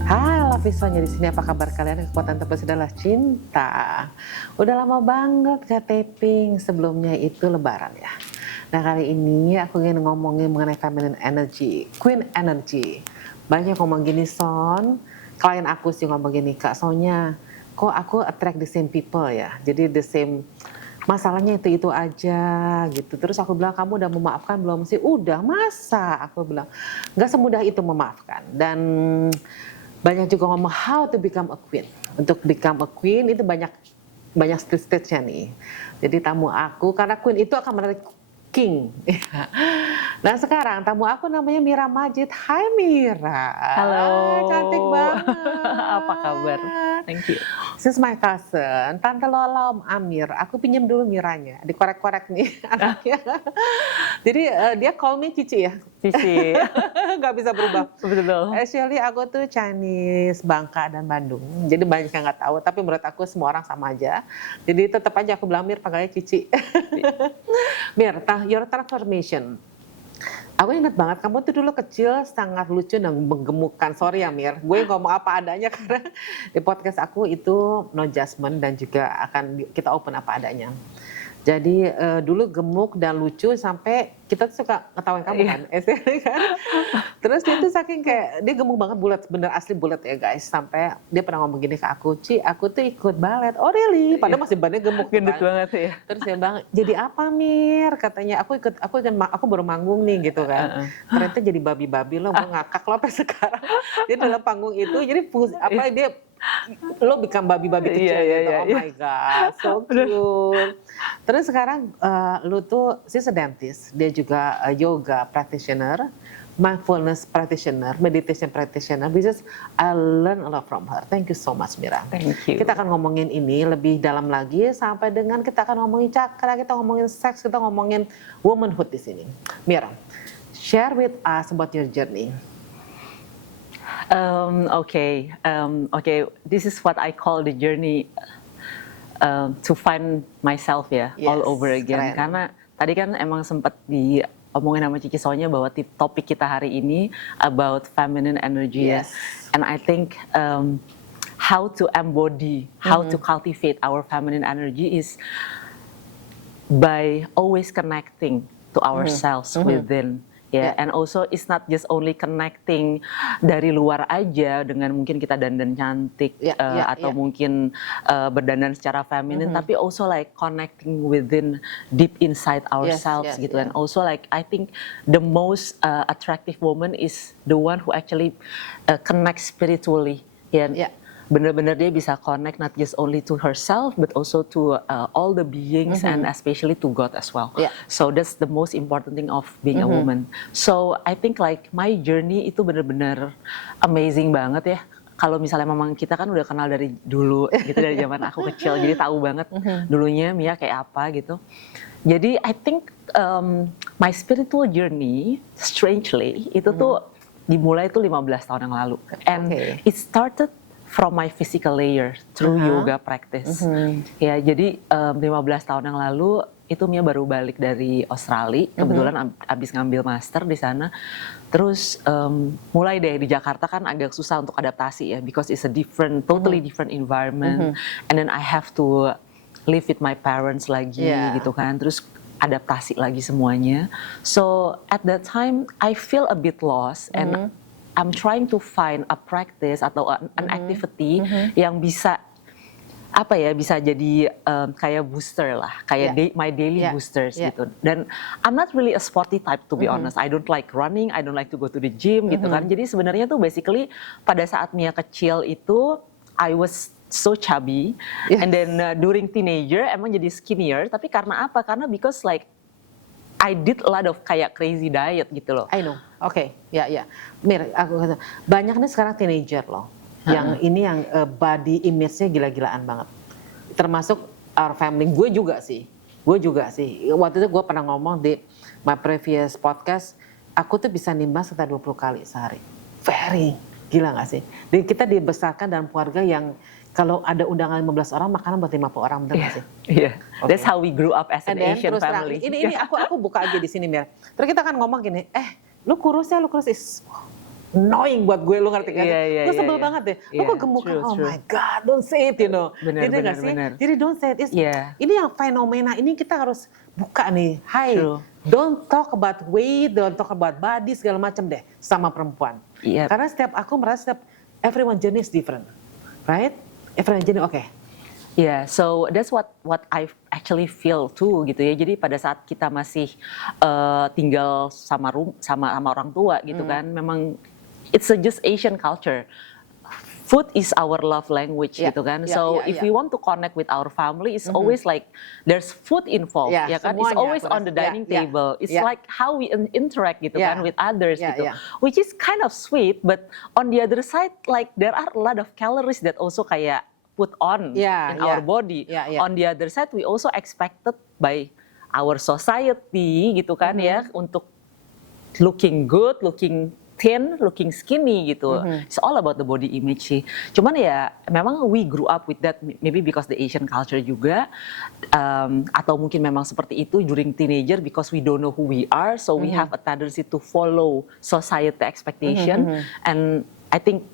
Hai Lapisonya, di sini apa kabar kalian? Kekuatan terbesar adalah cinta. Udah lama banget gak taping, sebelumnya itu lebaran ya. Nah kali ini aku ingin ngomongin mengenai feminine energy, queen energy. Banyak ngomong gini Son, klien aku sih ngomong gini, Kak Sonya, kok aku attract the same people ya? Jadi the same masalahnya itu aja gitu. Terus aku bilang, kamu udah memaafkan belum sih? Udah, masa? Aku bilang, nggak semudah itu memaafkan. Dan banyak juga ngomong how to become a queen. Untuk become a queen itu banyak stage-nya nih. Jadi tamu aku, karena queen itu akan menarik king. Nah sekarang tamu aku namanya Mira Majid. Hai Mira. Halo, Cantik apa kabar? banget. Thank you. This is my cousin, Tante Lola Om Amir. Aku pinjam dulu Miranya, dikorek-korek nih anaknya. Jadi dia call me Cici ya, Cici, nggak bisa berubah. betul. Actually aku tuh Chinese Bangka dan Bandung. Jadi banyak yang nggak tahu, tapi menurut aku semua orang sama aja. Jadi tetap aja aku bilang Mir, panggilnya Cici. Mir, your transformation. Aku ingat banget, kamu tuh dulu kecil sangat lucu dan menggemukkan. Sorry ya Mir, gue ngomong apa adanya karena di podcast aku itu no judgment dan juga akan kita open apa adanya. Jadi dulu gemuk dan lucu sampai kita tuh suka ngetawain kamu kan, SD kan. Terus dia tuh saking kayak dia gemuk banget, bulat, bener asli bulat ya guys. Sampai dia pernah ngomong gini ke aku, Ci, aku tuh ikut balet. Oh really? Padahal masih badannya gemuk. Gendut banget ya. Terus dia bilang, jadi apa Mir? Katanya aku baru manggung nih gitu kan. Ternyata jadi babi-babi loh, gue ngakak loh sampai sekarang. Jadi dalam panggung itu, jadi dia lo become babi-babi kecil gitu. Oh my god, so cute. Terus sekarang lu tuh she's a dentist, dia juga yoga practitioner, mindfulness practitioner, meditation practitioner, because I learn a lot from her. Thank you so much Mira. Thank you. Kita akan ngomongin ini lebih dalam lagi sampai dengan kita akan ngomongin cakra, kita ngomongin seks, kita ngomongin womanhood di sini. Mira, share with us about your journey. Okay. This is what I call the journey to find myself ya, Yes, all over again. keren. Karena tadi kan emang sempat diomongin sama Cici Sonya bahwa topik kita hari ini about feminine energy ya. Yes. And I think how to embody, how to cultivate our feminine energy is by always connecting to ourselves within. Yeah, and also it's not just only connecting dari luar aja dengan mungkin kita dandan cantik atau mungkin berdandan secara feminin, tapi also like connecting within deep inside ourselves gitu. And also like I think the most attractive woman is the one who actually connects spiritually. Yeah. Benar-benar dia bisa connect not just only to herself but also to all the beings and especially to God as well. Yeah. So that's the most important thing of being a woman. So I think like my journey itu benar-benar amazing banget ya. Kalau misalnya memang kita kan udah kenal dari dulu gitu, dari zaman aku kecil, jadi tahu banget dulunya Mia kayak apa gitu. Jadi I think my spiritual journey strangely itu tuh dimulai tuh 15 tahun yang lalu. And it started from my physical layer through yoga practice. Ya, jadi 15 tahun yang lalu itu Mia baru balik dari Australia, kebetulan abis ngambil master di sana. Terus mulai deh di Jakarta kan agak susah untuk adaptasi ya, because it's a different, totally different environment. And then I have to live with my parents lagi gitu kan. Terus adaptasi lagi semuanya. So at that time I feel a bit lost and I'm trying to find a practice atau an activity yang bisa apa ya, bisa jadi kayak booster lah, kayak my daily boosters gitu. Dan I'm not really a sporty type to be honest. I don't like running, I don't like to go to the gym gitu kan. Jadi sebenarnya tuh basically pada saat Mia kecil itu I was so chubby, and then during teenager emang jadi skinnier. Tapi karena apa? Karena because like I did a lot of kayak crazy diet gitu loh. I know, oke, ya. Mir, aku kata, banyak nih sekarang teenager loh, yang ini yang body image-nya gila-gilaan banget. Termasuk our family, gue juga sih. Waktu itu gue pernah ngomong di my previous podcast, aku tuh bisa nimbang sekitar 20 kali sehari. Very gila gak sih? Dan kita dibesarkan dalam keluarga yang kalau ada undangan 15 orang, makanan buat 50 orang, bener gak sih? Iya, that's how we grew up as an Asian family. Ini aku buka aja di sini Mir. Terus kita akan ngomong gini, lu kurus ya, annoying buat gue, lu ngerti kan? Gue sebel iya. banget deh. Lu Iya, kok gemukan? true, Oh true. my God, don't say it, you know. Benar, Jadi nggak sih? benar. Jadi don't say it. Iya. Ini yang fenomena ini kita harus buka nih. Hai, True. don't talk about weight, don't talk about body segala macam deh sama perempuan. Iya. Karena aku merasa everyone journey is different, right? Everyone journey oke. Yeah, so that's what I actually feel too gitu ya. Jadi pada saat kita masih tinggal sama orang tua gitu kan, memang it's just Asian culture. Food is our love language Yeah, gitu kan. yeah, So yeah, if yeah. we want to connect with our family, it's always like there's food involved, Yeah, ya kan? It's semuanya always aku on the rasa. dining Yeah, yeah, table. It's yeah. like how we interact gitu Yeah, kan with others yeah, gitu. yeah. Which is kind of sweet, but on the other side, like there are a lot of calories that also kayak put on Yeah, in yeah. our body. Yeah, yeah. On the other side, we also expected by our society gitu kan ya untuk looking good, looking thin, looking skinny gitu. It's all about the body image sih. Cuman ya memang we grew up with that maybe because the Asian culture juga atau mungkin memang seperti itu during teenager because we don't know who we are, so we have a tendency to follow society expectation and I think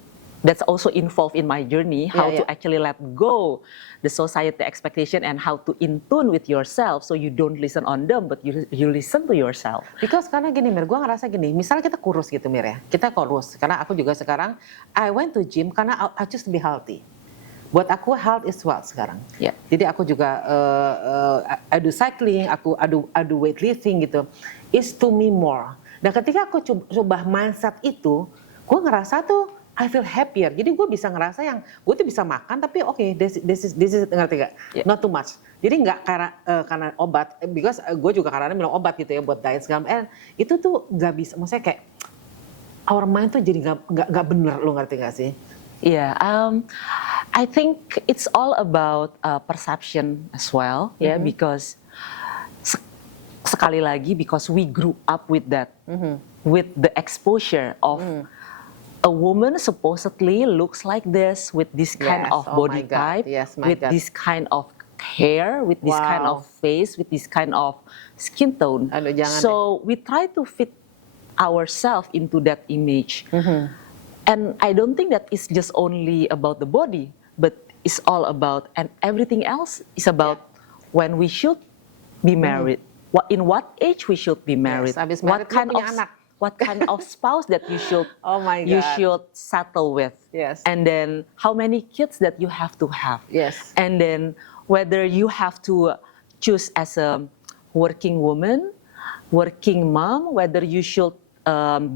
that's also involved in my journey, how Yeah, to yeah. actually let go the society expectation and how to in tune with yourself so you don't listen on them but you listen to yourself. Because karena gini Mir, gue ngerasa gini, misalnya kita kurus gitu Mir ya, kita kurus. Karena aku juga sekarang, I went to gym karena I choose to be healthy. Buat aku health is wealth sekarang. Yeah. Jadi aku juga I do cycling, aku adu weightlifting gitu. It's to me more. Dan ketika aku coba mindset itu, gue ngerasa tuh I feel happier. Jadi gue bisa ngerasa yang gue tuh bisa makan tapi oke, this is ngerti gak? Yeah. Not too much. Jadi nggak karena obat, because gue juga karena minum obat gitu ya buat diet segala macam. Itu tuh nggak bisa, maksudnya kayak our mind tuh jadi nggak bener, lo ngerti gak sih? Yeah, I think it's all about perception as well, yeah, because sekali lagi because we grew up with that, with the exposure of a woman supposedly looks like this with this kind Yes, of oh body my God, type, yes, my with God. this kind of hair, with this kind Wow. of face, with this kind of skin tone. Aduh, jangan So we try to fit ourselves into that image. And I don't think that it's just only about the body, but it's all about, and everything else is about when we should be married. In what age we should be married? Habis married, lu punya anak. What kind of spouse that you should Oh my you God. should settle with? Yes. And then how many kids that you have to have? Yes. And then whether you have to choose as a working woman, working mom, whether you should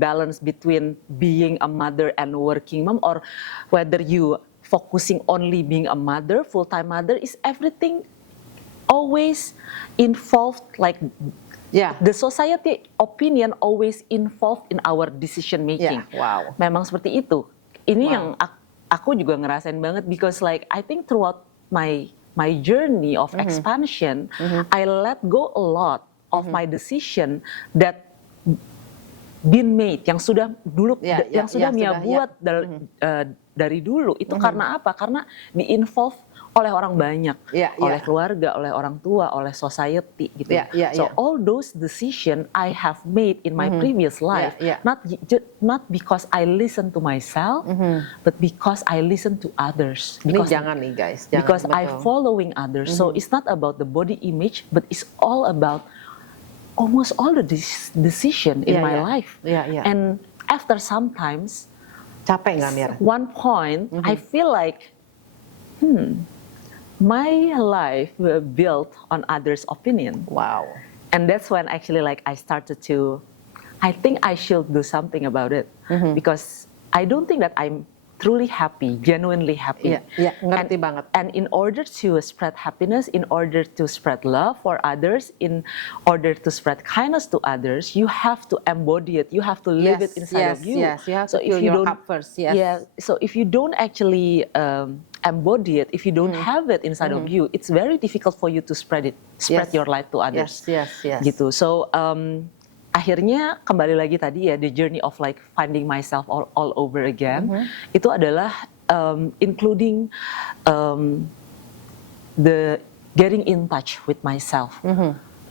balance between being a mother and working mom, or whether you focusing only being a mother, full-time mother, is everything always involved, like Yeah. the society opinion always involved in our decision making. Yeah, wow. Memang seperti itu. Ini Wow. yang aku juga ngerasain banget because like I think throughout my journey of expansion, I let go a lot of my decision that been made, yang sudah dulu, Ya, yang sudah Mia sudah, buat dari dulu. Itu karena apa? Karena di-involve oleh orang banyak, Ya, oleh ya. keluarga, oleh orang tua, oleh society gitu. Ya, ya, So ya. all those decision I have made in my previous life, Ya, ya. not because I listen to myself, but because I listen to others. Ini Because jangan nih guys, jangan, because I betul. following others. So it's not about the body image, but it's all about almost all the decision in Iya, my iya. life. Iya, iya. And after sometimes, Capek nggak Mir? one point, I feel like, my life built on others' opinion. Wow. And that's when actually like I started to, I think I should do something about it. Because I don't think that I'm truly happy, genuinely happy. Iya, iya, ngerti banget. And in order to spread happiness, in order to spread love for others, in order to spread kindness to others, you have to embody it. You have to live it inside of you. Yes, you have to fill your cup first. Yes. Yeah. So if you don't actually embody it, if you don't have it inside of you, it's very difficult for you to spread Yes. your light to others. Yes. Gitu. So akhirnya kembali lagi tadi ya, the journey of like finding myself all over again, itu adalah including the getting in touch with myself,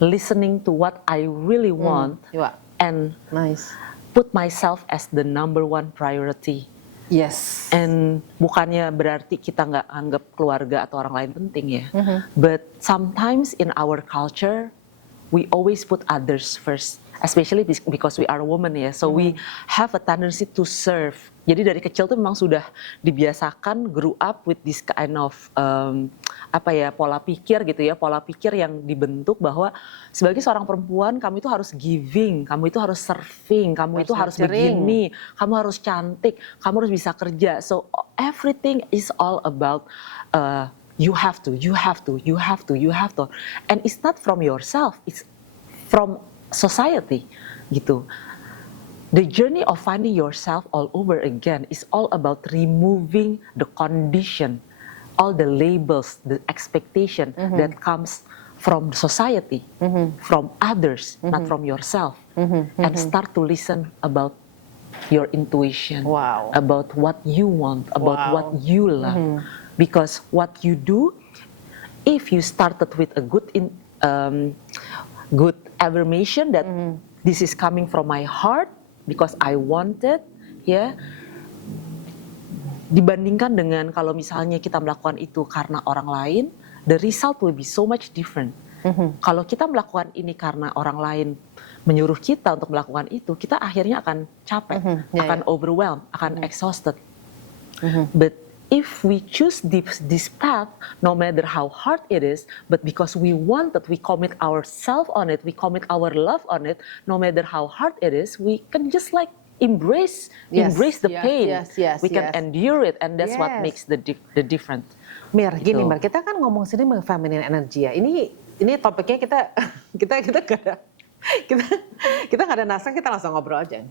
listening to what I really want, Iya. and Nice. put myself as the number one priority. Yes. And bukannya berarti kita nggak anggap keluarga atau orang lain penting ya. But sometimes in our culture, we always put others first. Especially because we are women ya. So we have a tendency to serve. Jadi dari kecil tuh memang sudah dibiasakan, grew up with this kind of pola pikir gitu ya. Pola pikir yang dibentuk bahwa sebagai seorang perempuan kamu itu harus giving, kamu itu harus serving, kamu itu harus begini, kamu harus cantik, kamu harus bisa kerja. So everything is all about you have to. And it's not from yourself, it's from society gitu. The journey of finding yourself all over again is all about removing the condition, all the labels, the expectation that comes from society, from others, not from yourself, and start to listen about your intuition, about what you want, about what you love. Because what you do, if you started with a good affirmation that this is coming from my heart because I want it, ya. Dibandingkan dengan kalau misalnya kita melakukan itu karena orang lain, the result will be so much different. Kalau kita melakukan ini karena orang lain menyuruh kita untuk melakukan itu, kita akhirnya akan capek, akan overwhelmed, akan exhausted. But if we choose this path, no matter how hard it is, but because we want it, we commit ourselves on it, we commit our love on it, no matter how hard it is, we can just like embrace the pain. We can endure it, and that's what makes the difference. Mir, gini Mbak, kita kan ngomong sini mengenai feminine energy ya. Ini topiknya kita nggak ada naskah, kita langsung ngobrol aja.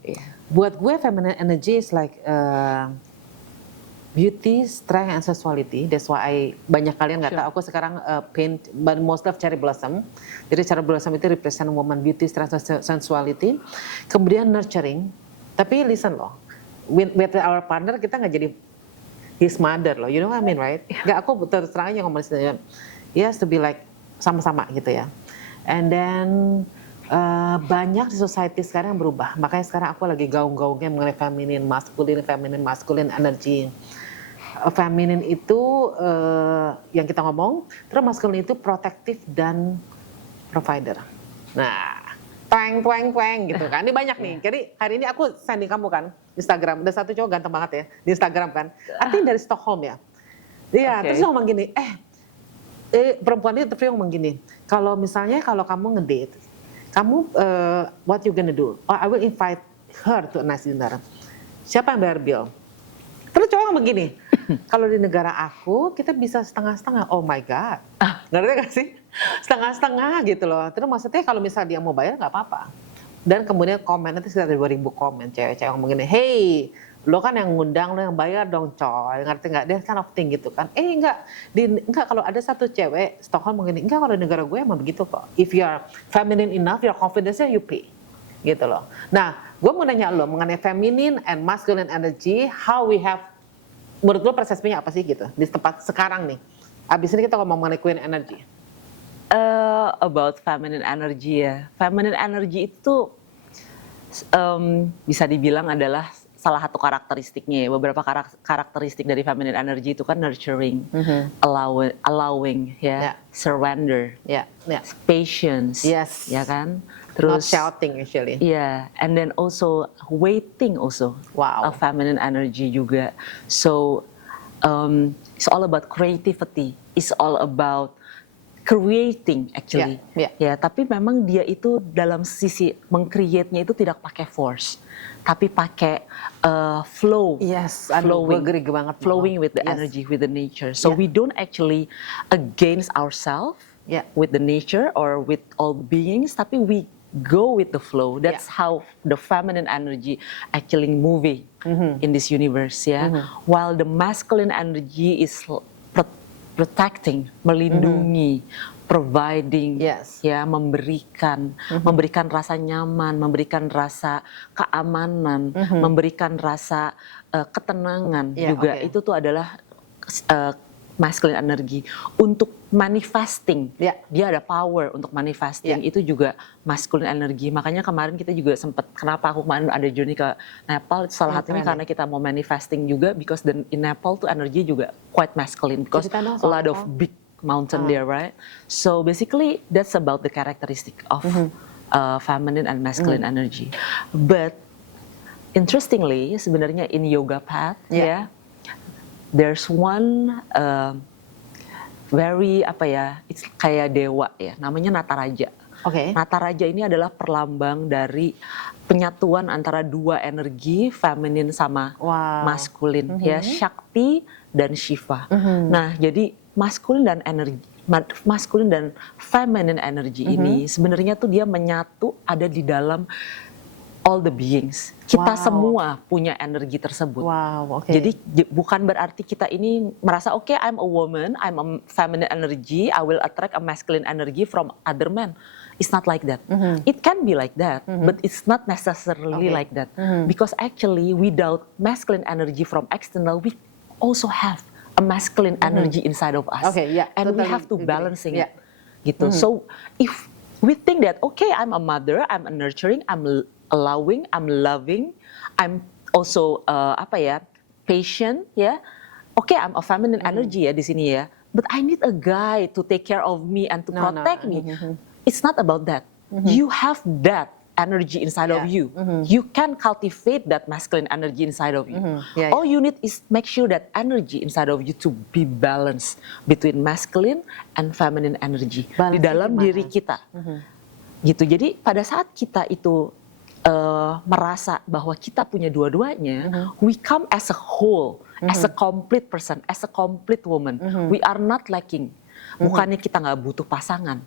Buat gue feminine energy is like beauty, strength, and sexuality. That's why banyak kalian nggak tahu. Aku sekarang paint, but most of cherry blossom. Jadi cherry blossom itu represent woman beauty, strength, sensuality. Kemudian nurturing. Tapi listen loh, with our partner kita nggak jadi his mother loh. You know what I mean, right? Nggak, aku terus terang aja ngomong sini. Yes, to be like sama-sama gitu ya. And then banyak di society sekarang yang berubah. Makanya sekarang aku lagi gaung-gaungnya mengenai feminine, masculine energy. Feminine itu yang kita ngomong, terus masculine itu protective dan provider. Nah, twang gitu kan. Ini banyak nih. Jadi hari ini aku sending kamu kan Instagram. Ada satu cowok ganteng banget ya di Instagram kan. Artinya dari Stockholm ya. Iya, terus dia ngomong gini, perempuan itu terus ngomong gini, kalau misalnya kalau kamu ngedate, kamu what you gonna do? Oh, I will invite her to a nice dinner. Siapa yang bayar bill? Terus cowok ngomong gini, kalau di negara aku kita bisa setengah-setengah. Oh my God, ngerti gak sih? Setengah-setengah gitu loh. Terus maksudnya kalau misalnya dia mau bayar nggak apa-apa. Dan kemudian komen itu sekitar 2.000 komen, cewek-cewek ngomong gini, hey, lo kan yang ngundang, lo yang bayar dong coy, ngerti nggak? Dia kind of thing gitu kan. Enggak, kalau ada satu cewek Stockholm ngomong gini, enggak, kalau di negara gue emang begitu kok. If you are feminine enough, your confidence-nya you pay. Gitu loh. Nah, gue mau nanya lo mengenai feminine and masculine energy, how we have, menurut lo persepsinya apa sih gitu di tempat sekarang nih? Abis ini kita ngomong mengenai queen energy. About feminine energy ya. Feminine energy itu bisa dibilang adalah salah satu karakteristiknya ya. Beberapa karakteristik dari feminine energy itu kan nurturing, allowing ya, surrender, patience, ya kan. Terus not shouting actually. Yeah, and then also waiting also. A feminine energy juga. So it's all about creativity. It's all about creating actually. Ya, tapi memang dia itu dalam sisi meng-create-nya itu tidak pakai force, tapi pakai flow. Yes, flowing with the energy, with the nature. So we don't actually against ourselves with the nature or with all beings, tapi we go with the flow. That's how the feminine energy actually moving in this universe, ya. While the masculine energy is protecting, melindungi, providing, ya, memberikan rasa nyaman, memberikan rasa keamanan, memberikan rasa ketenangan juga. Itu tuh adalah masculine energy untuk manifesting. Ya. Dia ada power untuk manifesting, itu juga masculine energy. Makanya kemarin kita juga sempat, kenapa aku kemarin ada journey ke Nepal, salah satunya karena kita mau manifesting juga, because in Nepal tuh energy juga quite masculine, because Cerita dong a soal lot of Nepal. big mountain there, right? So basically that's about the characteristic of feminine and masculine energy. But interestingly, sebenarnya in yoga path, there's one very it's kayak dewa ya, namanya Nataraja. Oke. Nataraja ini adalah perlambang dari penyatuan antara dua energi, feminin sama maskulin, ya, Shakti dan Shiva. Nah, jadi maskulin dan feminine energy ini sebenarnya tuh dia menyatu, ada di dalam all the beings. Kita semua punya energi tersebut. Jadi bukan berarti kita ini merasa okay, I'm a woman, I'm a feminine energy, I will attract a masculine energy from other men. It's not like that. It can be like that, but it's not necessarily like that. Because actually without masculine energy from external, we also have a masculine energy inside of us. And we have to balancing it. Gitu. So if we think that, okay, I'm a mother, I'm a nurturing, I'm allowing, I'm loving, I'm also patient, ya. Okay, I'm a feminine energy ya di sini ya. But I need a guy to take care of me and to protect me. It's not about that. You have that energy inside of you. You can cultivate that masculine energy inside of you. All you need is make sure that energy inside of you to be balanced between masculine and feminine energy di dalam diri kita. Gitu. Jadi pada saat kita itu merasa bahwa kita punya dua-duanya, we come as a whole, as a complete person, as a complete woman. We are not lacking. Bukannya kita nggak butuh pasangan,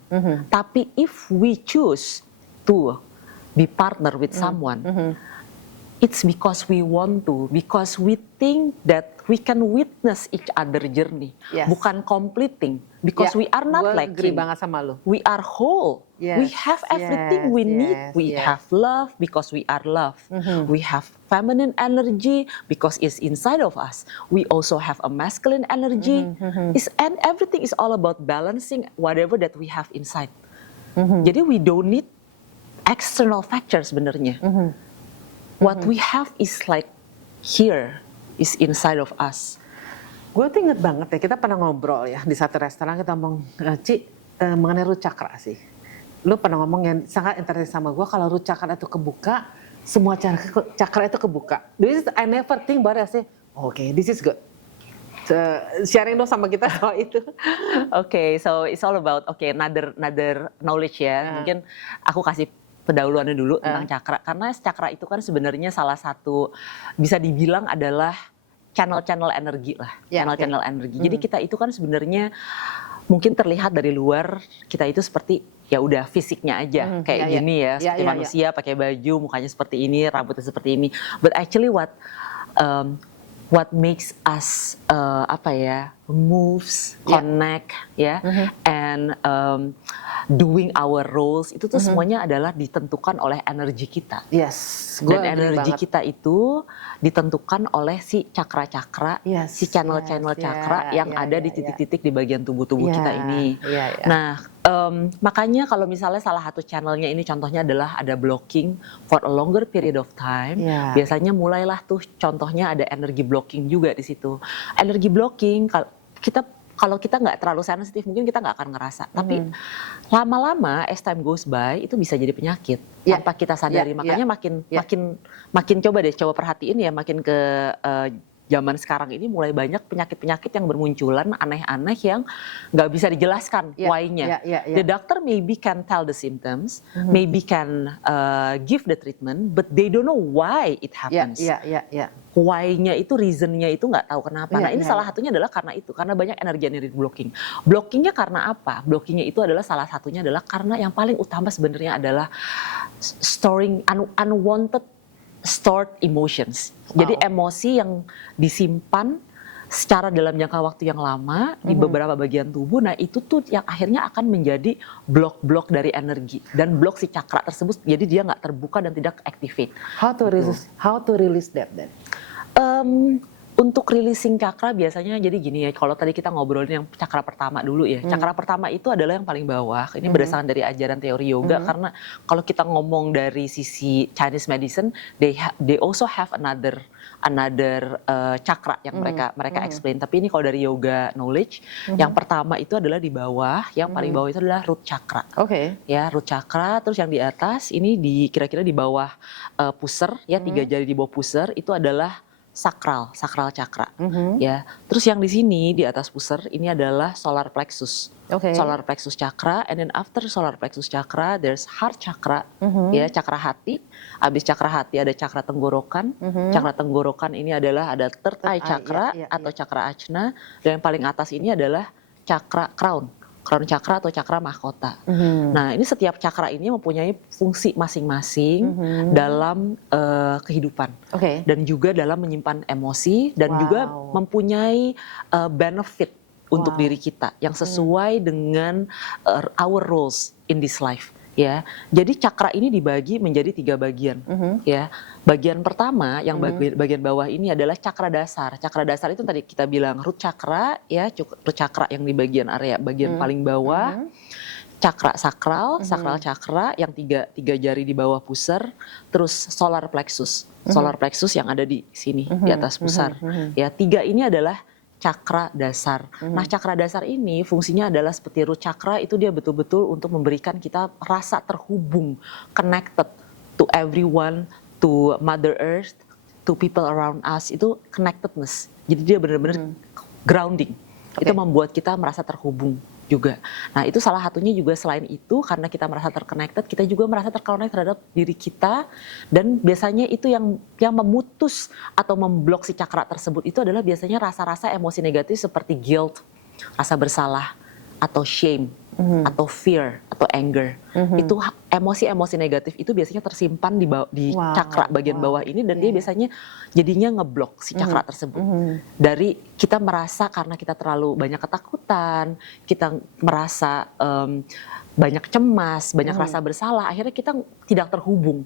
tapi if we choose to be partner with someone, it's because we want to, because we think that we can witness each other journey, bukan completing, because we are not lacking. Agree banget sama lu. We are whole. We have everything we need. We have love because we are love. We have feminine energy because it's inside of us. We also have a masculine energy. And everything is all about balancing whatever that we have inside. Jadi we don't need external factors sebenarnya. What we have is like here, is inside of us. Gue tuh inget banget ya, kita pernah ngobrol ya di satu restoran, kita ngomong, Ci, mengenai root chakra sih. Lu pernah ngomong yang sangat interesting sama gue, kalau root chakra itu kebuka, semua chakra itu kebuka. This is, I never think about it, I say, okay, this is good. Sharing dong sama kita soal itu. Okay, so it's all about another knowledge ya. Mungkin aku kasih pendahuluannya dulu tentang chakra, karena chakra itu kan sebenarnya salah satu bisa dibilang adalah channel-channel energi lah, channel-channel energi. Jadi kita itu kan sebenarnya mungkin terlihat dari luar kita itu seperti ya udah fisiknya aja kayak gini ya, seperti manusia pakai baju, mukanya seperti ini, rambutnya seperti ini. But actually what makes us moves, connect and doing our roles itu tuh semuanya adalah ditentukan oleh energi kita. Dan energi kita itu ditentukan oleh si cakra-cakra, si channel-channel cakra yang ada di titik-titik di bagian tubuh-tubuh kita ini. Nah, makanya kalau misalnya salah satu channelnya ini contohnya adalah ada blocking for a longer period of time, biasanya mulailah tuh contohnya ada energi blocking juga di situ. Energi blocking kalau kita nggak terlalu sensitif mungkin kita nggak akan ngerasa, tapi lama-lama as time goes by itu bisa jadi penyakit tanpa kita sadari. Makanya makin coba perhatiin ya, makin ke zaman sekarang ini mulai banyak penyakit-penyakit yang bermunculan aneh-aneh yang nggak bisa dijelaskan why-nya. The doctor maybe can tell the symptoms, maybe can give the treatment, but they don't know why it happens. Why-nya itu, reason-nya itu nggak tahu kenapa. Nah ini salah satunya adalah karena itu, karena banyak energi blocking. Blockingnya karena apa? Blockingnya itu adalah salah satunya adalah karena yang paling utama sebenarnya adalah storing unwanted stored emotions. Jadi emosi yang disimpan secara dalam jangka waktu yang lama di beberapa bagian tubuh, nah itu tuh yang akhirnya akan menjadi blok-blok dari energi dan blok si cakra tersebut, jadi dia nggak terbuka dan tidak activate. How to release that then? Untuk releasing cakra biasanya jadi gini ya, kalau tadi kita ngobrolin yang cakra pertama dulu ya. Cakra pertama itu adalah yang paling bawah. Ini berdasarkan dari ajaran teori yoga, karena kalau kita ngomong dari sisi Chinese medicine, they also have another cakra yang mereka explain. Tapi ini kalau dari yoga knowledge, yang pertama itu adalah di bawah, yang paling bawah itu adalah root chakra. Oke. Ya, root chakra. Terus yang di atas ini kira-kira di bawah pusar, ya 3 jari di bawah pusar itu adalah sakral chakra. Ya. Terus yang di sini di atas pusar ini adalah solar plexus. Oke. Solar plexus chakra, and then after solar plexus chakra there's heart chakra, ya, cakra hati. Habis cakra hati ada cakra tenggorokan. Cakra tenggorokan ini adalah ada third eye chakra atau cakra ajna, dan yang paling atas ini adalah cakra crown chakra atau cakra mahkota. Nah, ini setiap cakra ini mempunyai fungsi masing-masing dalam kehidupan. Oke. Dan juga dalam menyimpan emosi, dan juga mempunyai benefit untuk diri kita yang sesuai dengan our roles in this life. Ya, jadi cakra ini dibagi menjadi 3 bagian. Ya, bagian pertama yang bagian bawah ini adalah cakra dasar. Cakra dasar itu tadi kita bilang root chakra, ya, root chakra yang di bagian area bagian paling bawah. Cakra sakral chakra yang tiga jari di bawah pusar. Terus solar plexus yang ada di sini di atas pusar. Ya, 3 ini adalah cakra dasar. Nah, cakra dasar ini fungsinya adalah seperti root chakra, itu dia betul-betul untuk memberikan kita rasa terhubung, connected to everyone, to Mother Earth, to people around us, itu connectedness. Jadi dia benar-benar grounding. Itu membuat kita merasa terhubung juga. Nah, itu salah satunya juga. Selain itu, karena kita merasa terconnected, kita juga merasa terkonek terhadap diri kita, dan biasanya itu yang memutus atau memblok si cakra tersebut itu adalah biasanya rasa-rasa emosi negatif seperti guilt, rasa bersalah, atau shame, atau fear, atau anger. Itu emosi-emosi negatif itu biasanya tersimpan di cakra bagian bawah ini, dan dia biasanya jadinya ngeblok si cakra tersebut. Dari kita merasa karena kita terlalu banyak ketakutan, kita merasa banyak cemas, banyak rasa bersalah, akhirnya kita tidak terhubung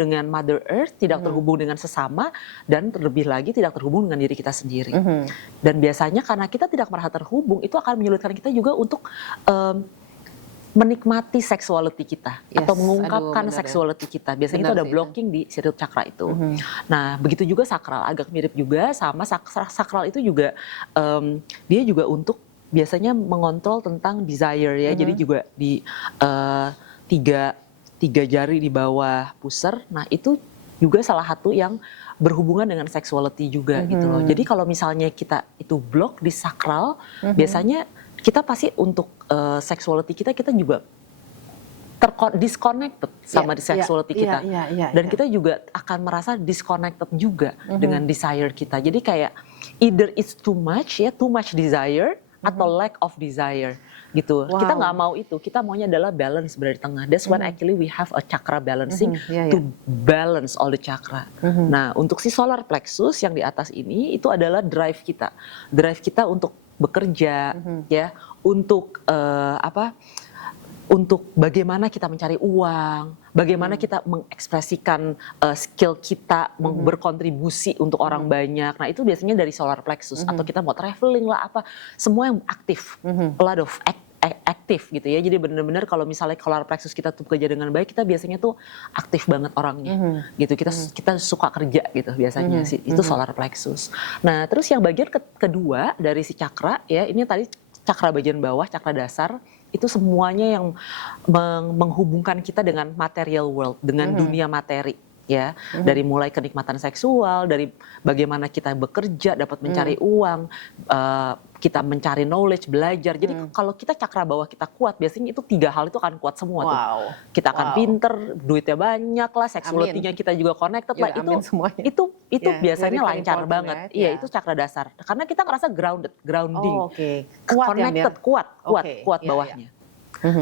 dengan Mother Earth, tidak terhubung dengan sesama, dan terlebih lagi tidak terhubung dengan diri kita sendiri. Dan biasanya karena kita tidak merasa terhubung, itu akan menyulitkan kita juga untuk menikmati seksualiti kita, atau mengungkapkan seksualiti kita. Biasanya itu ada blocking di root chakra itu. Nah, begitu juga sakral, agak mirip juga sama sakral itu juga, dia juga untuk biasanya mengontrol tentang desire, ya. Jadi juga di tiga jari di bawah pusar. Nah, itu juga salah satu yang berhubungan dengan sexuality juga gitu loh. Jadi kalau misalnya kita itu block di sakral, biasanya kita pasti untuk sexuality kita juga disconnected sama sexuality kita. Dan kita juga akan merasa disconnected juga dengan desire kita. Jadi kayak either it's too much desire, atau lack of desire gitu. Kita nggak mau itu, kita maunya adalah balance berada di tengah. That's when actually we have a chakra balancing to balance all the chakra. Nah, untuk si solar plexus yang di atas ini itu adalah drive kita untuk bekerja, ya, untuk untuk bagaimana kita mencari uang, bagaimana kita mengekspresikan skill kita, berkontribusi untuk orang banyak. Nah, itu biasanya dari solar plexus, atau kita mau traveling lah, apa, semua yang aktif, a lot of aktif gitu ya. Jadi benar-benar kalau misalnya solar plexus kita tuh bekerja dengan baik, kita biasanya tuh aktif banget orangnya, gitu. Kita suka kerja gitu biasanya sih, itu solar plexus. Nah, terus yang bagian kedua dari si cakra, ya, ini tadi cakra bagian bawah, cakra dasar, itu semuanya yang menghubungkan kita dengan material world, dengan dunia materi, ya. Dari mulai kenikmatan seksual, dari bagaimana kita bekerja, dapat mencari uang, kita mencari knowledge, belajar. Jadi kalau kita cakra bawah kita kuat, biasanya itu 3 hal itu akan kuat semua tuh. Kita akan pinter, duitnya banyak lah, seksualitinya kita juga connected lah. Itu biasanya lancar banget. Iya, itu cakra dasar. Karena kita ngerasa grounding, connected, kuat bawahnya.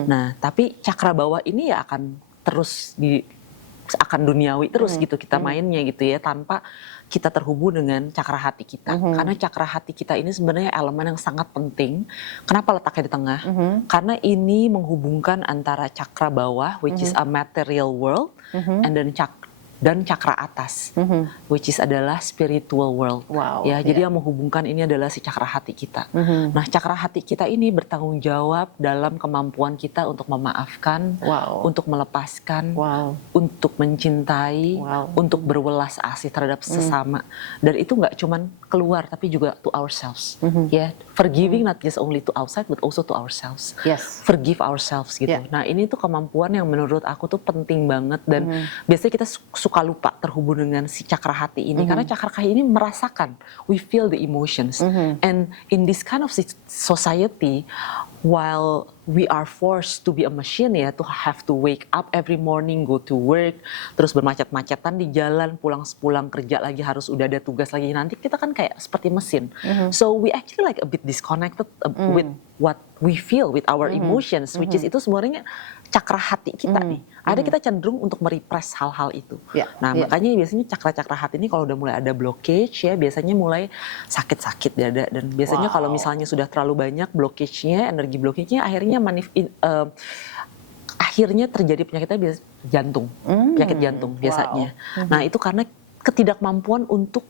Nah, tapi cakra bawah ini ya akan terus akan duniawi terus gitu kita mainnya gitu ya, tanpa kita terhubung dengan cakra hati kita. Karena cakra hati kita ini sebenarnya elemen yang sangat penting. Kenapa letaknya di tengah? Karena ini menghubungkan antara cakra bawah, which is a material world, and then dan cakra atas, which is adalah spiritual world. Wow, Ya, jadi iya. yang menghubungkan ini adalah si cakra hati kita. Nah, cakra hati kita ini bertanggung jawab dalam kemampuan kita untuk memaafkan, Wow. untuk melepaskan, Wow. untuk mencintai, Wow. untuk berwelas asih terhadap sesama. Dan itu nggak cuman keluar, tapi juga to ourselves. Ya, forgiving not just only to outside, but also to ourselves. Yes. Forgive ourselves gitu. Yeah. Nah, ini tuh kemampuan yang menurut aku tuh penting banget, dan biasanya kita suka lupa terhubung dengan si cakra hati ini, karena cakra hati ini merasakan, we feel the emotions. And in this kind of society, while we are forced to be a machine, ya, to have to wake up every morning, go to work, terus bermacet-macetan di jalan, pulang kerja lagi harus udah ada tugas lagi, nanti kita kan kayak seperti mesin. So we actually like a bit disconnected with what we feel, with our emotions, which is itu sebenarnya cakra hati kita nih. Ada kita cenderung untuk merepress hal-hal itu. Yeah, Nah, yeah. makanya biasanya cakra-cakra hati ini kalau udah mulai ada blockage, ya biasanya mulai sakit-sakit dada, dan biasanya kalau misalnya sudah terlalu banyak blockage-nya, energi blockage-nya, akhirnya terjadi penyakitnya jantung, penyakit jantung biasanya. Nah, itu karena ketidakmampuan untuk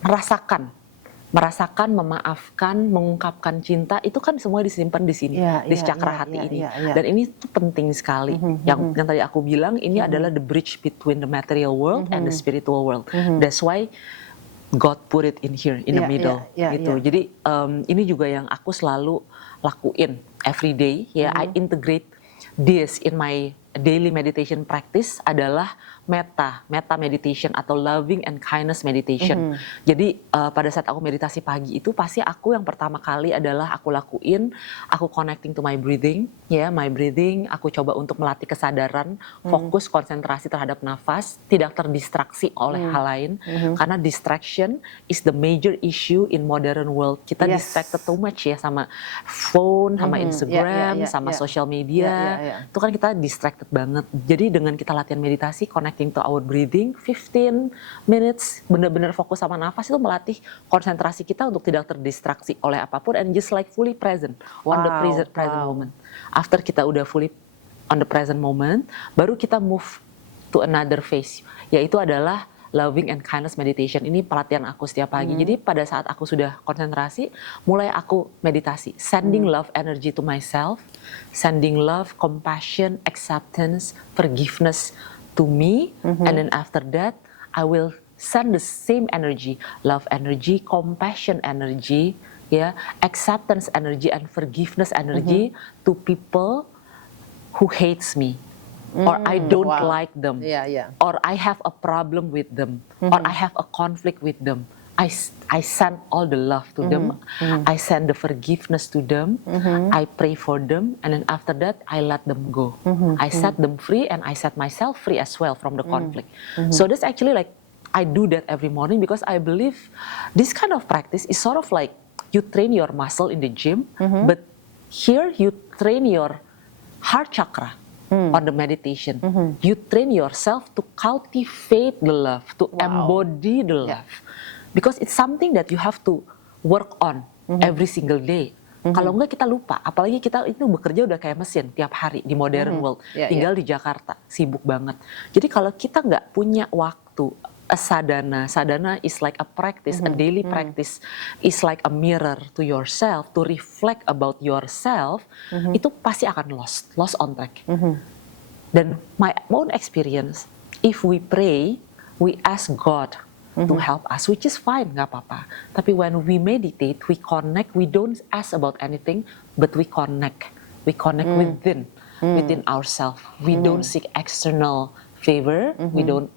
merasakan, memaafkan, mengungkapkan cinta, itu kan semua disimpan di sini, di cakra hati ini. Dan ini tuh penting sekali. Yang tadi aku bilang, ini adalah the bridge between the material world and the spiritual world. That's why God put it in here, in the middle. Gitu. Jadi ini juga yang aku selalu lakuin every day. Ya, I integrate this in my daily meditation practice adalah metta meditation atau loving and kindness meditation. Jadi pada saat aku meditasi pagi itu pasti aku yang pertama kali adalah aku connecting to my breathing, ya, my breathing, aku coba untuk melatih kesadaran, fokus konsentrasi terhadap nafas, tidak terdistraksi oleh hal lain, karena distraction is the major issue in modern world. Kita distracted too much ya sama phone, sama Instagram, sama social media. Itu kan kita distracted banget. Jadi dengan kita latihan meditasi, connecting to our breathing, 15 minutes, benar-benar fokus sama nafas, itu melatih konsentrasi kita untuk tidak terdistraksi oleh apapun, and just like fully present on the present moment. After kita udah fully on the present moment, baru kita move to another phase, yaitu adalah loving and kindness meditation. Ini pelatihan aku setiap pagi. Jadi pada saat aku sudah konsentrasi, mulai aku meditasi, sending love energy to myself, sending love, compassion, acceptance, forgiveness to me, and then after that I will send the same energy, love energy, compassion energy, ya, acceptance energy, and forgiveness energy to people who hates me, or I don't like them, or I have a problem with them, or I have a conflict with them. I send all the love to them, I send the forgiveness to them, I pray for them, and then after that I let them go. I set them free, and I set myself free as well from the conflict. So that's actually like, I do that every morning because I believe this kind of practice is sort of like you train your muscle in the gym, but here you train your heart chakra on the meditation. You train yourself to cultivate the love, to embody the love. Because it's something that you have to work on every single day. Kalau enggak kita lupa, apalagi kita itu bekerja udah kayak mesin tiap hari di modern world. Tinggal di Jakarta, sibuk banget. Jadi kalau kita nggak punya waktu, sadhana is like a practice, a daily practice, is like a mirror to yourself, to reflect about yourself, itu pasti akan lost on track. Dan my own experience, if we pray, we ask God to help us, which is fine, nggak apa-apa. Tapi when we meditate, we connect, we don't ask about anything, but we connect within ourselves. We don't seek external favor, we don't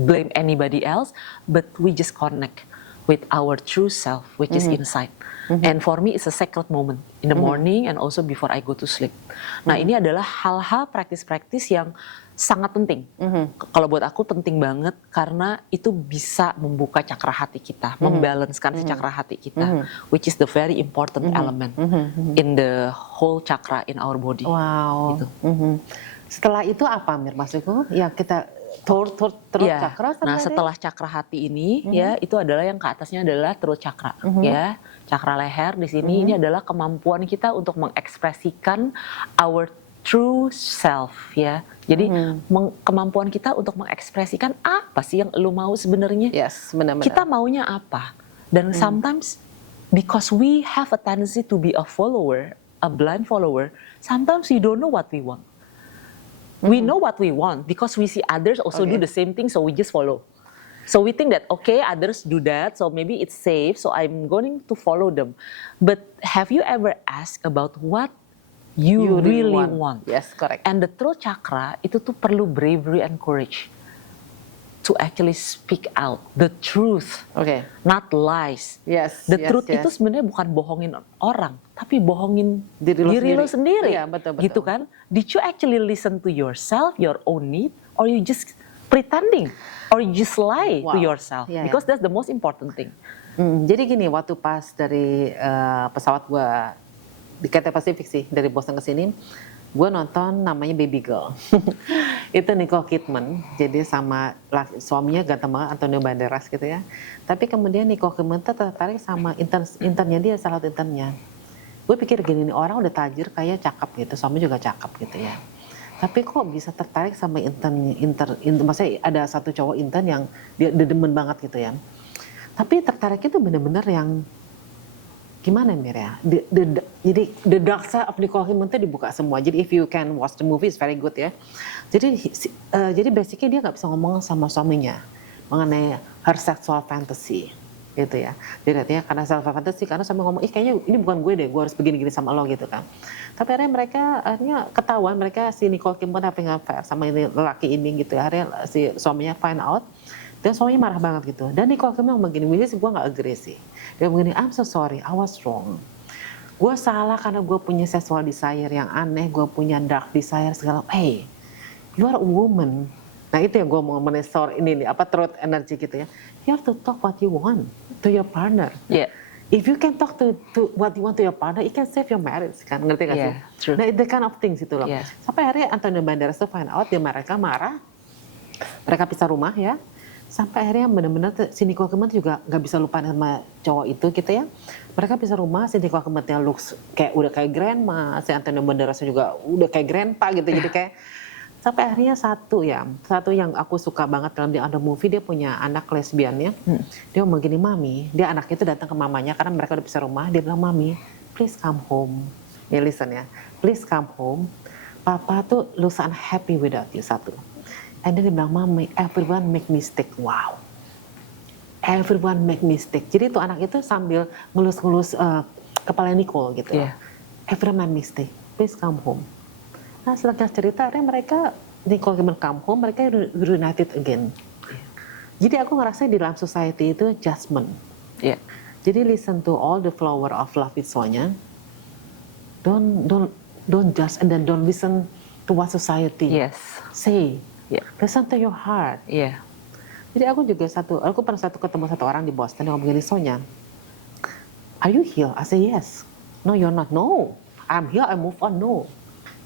blame anybody else, but we just connect with our true self, which is inside. And for me, it's a sacred moment in the morning and also before I go to sleep. Nah, ini adalah hal-hal praktis-praktis yang sangat penting. Kalau buat aku penting banget karena itu bisa membuka cakra hati kita, membalancekan si cakra hati kita, which is the very important element in the whole chakra in our body. Wow. Gitu. Setelah itu apa, Mir, maksudku? Ya kita throat chakra. Nah, setelah cakra hati ini, ya itu adalah yang ke atasnya adalah throat chakra, ya, cakra leher di sini. Ini adalah kemampuan kita untuk mengekspresikan our true self ya. Jadi kemampuan kita untuk mengekspresikan apa sih yang lu mau sebenarnya. Yes, benar-benar. Kita maunya apa. Dan sometimes because we have a tendency to be a follower, a blind follower, sometimes we don't know what we want. We know what we want because we see others also do the same thing, so we just follow. So we think that, okay, others do that, so maybe it's safe, so I'm going to follow them. But have you ever asked about what you really want? Yes, correct. And the throat chakra itu tuh perlu bravery and courage to actually speak out the truth, Oke. not lies. Yes. The yes, truth yes. itu sebenarnya bukan bohongin orang, tapi bohongin Diri lo lo sendiri. Iya, betul. Gitu kan? Did you actually listen to yourself, your own need, or you just pretending, or you just lie to yourself? Iya, Because that's the most important thing. Jadi gini, waktu pas dari pesawat gue di Cathay Pacific sih, dari Boston ke sini, gue nonton namanya Baby Girl. Itu Nicole Kidman, jadi sama suaminya ganteng banget, Antonio Banderas gitu ya. Tapi kemudian Nicole Kidman tertarik sama internnya dia, salah satu internnya. Gue pikir gini, nih orang udah tajir, kayak cakep gitu, suami juga cakep gitu ya. Tapi kok bisa tertarik sama maksudnya ada satu cowok intern yang dia demen banget gitu ya. Tapi tertariknya tuh bener-bener yang gimana Mir ya? Jadi the dark side of Nicole Kidman itu dibuka semua. Jadi if you can watch the movie, it's very good ya. Jadi basically dia nggak bisa ngomong sama suaminya mengenai her sexual fantasy gitu ya. Jadi artinya karena sexual fantasy, karena suami ngomong, kayaknya ini bukan gue deh, gue harus begini-gini sama lo gitu kan. Tapi akhirnya ketahuan mereka si Nicole Kidman having affair sama ini lelaki ini gitu. Akhirnya si suaminya find out. Dan suaminya marah banget gitu. Dan Nicole Kidman ngomong begini, Willis gue gak agresi. Dia begini, I'm so sorry, I was wrong. Gue salah karena gue punya sexual desire yang aneh, gue punya dark desire segala. Hey, you are a woman. Nah itu yang gue mau menesor ini nih, truth energy gitu ya. You have to talk what you want to your partner. Yeah. If you can talk to what you want to your partner, it can save your marriage kan, ngerti gak sih? Yeah, true. Nah the kind of things itu loh. Yeah. Sampai akhirnya Antonio Banderas tuh find out, dia mereka marah, mereka pisah rumah ya. Sampai akhirnya benar-benar si Nicole Kidman juga nggak bisa lupain sama cowok itu gitu ya. Mereka pisah rumah, si Nicole Kidman yang looks kayak udah kayak grandma, si Antonio Banderas juga udah kayak grandpa gitu. Jadi kayak sampai akhirnya satu yang aku suka banget dalam The Under Movie, dia punya anak lesbian ya. Dia ngomong gini, mami, dia anaknya itu datang ke mamanya karena mereka udah pisah rumah. Dia bilang, mami, please come home. Ya listen ya, please come home. Papa tuh looks unhappy without you, satu. And then dia bilang, mami, everyone make mistake. Wow. Everyone make mistake. Jadi tuh anak itu sambil ngelus-ngelus kepala Nicole gitu. Yeah. Everyone make mistake. Please come home. Nah setelah cerita, akhirnya mereka, Nicole Kidman come home, mereka reunited again. Jadi aku ngerasa di dalam society itu judgment. Yeah. Jadi listen to all the flower of love with Sonya. Don't judge, and then don't listen to what society say. Yeah. Listen to your heart. Yeah. Jadi aku pernah ketemu satu orang di Boston yang ngomong gini, Sonya, are you healed? I say yes. No, you're not. No, I'm healed, I move on. No.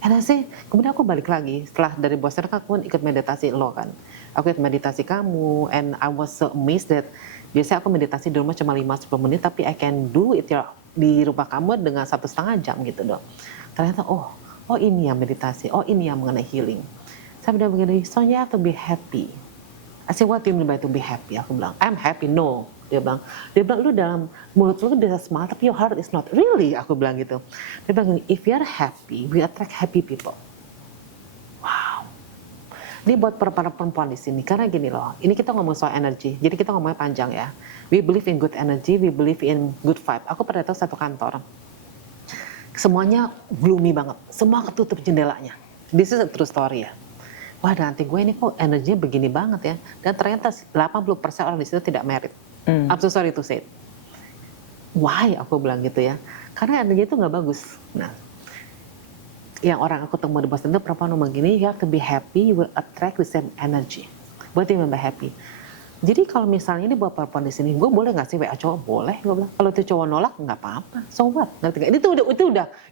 And I say, kemudian aku balik lagi setelah dari Boston, aku ikut meditasi lo kan. Aku ikut meditasi kamu, and I was so amazed that biasanya aku meditasi di rumah cuma 5-10 menit, tapi I can do it di rumah kamu dengan 1,5 jam gitu dong. Ternyata oh ini yang meditasi, oh ini yang mengenai healing. Saya bilang begini, so you have to be happy. I say, what do you mean by to be happy? Aku bilang, I'm happy. No. Dia bilang, lu dalam mulut lu bisa smile, tapi your heart is not. Really? Aku bilang gitu. Dia bilang, if you are happy, we attract happy people. Wow. Ini buat para perempuan di sini. Karena gini loh, ini kita ngomong soal energi. Jadi kita ngomongnya panjang ya. We believe in good energy, we believe in good vibe. Aku pernah tahu satu kantor. Semuanya gloomy banget. Semua ketutup jendelanya. This is a true story ya. Wah nanti gue ini kok energinya begini banget ya. Dan ternyata 80% orang di situ tidak married. I'm so sorry to say it. Why? Aku bilang gitu ya. Karena energinya itu nggak bagus. Nah, yang orang aku temu di Boston itu perempuan ngomong gini, you have to be happy, you will attract the same energy. Buat yang be happy. Jadi kalau misalnya ini buat perempuan di sini, gue boleh nggak sih WA cowok? Boleh, gue bilang. Kalau itu cowok nolak nggak apa-apa. So what? Ngerti gak?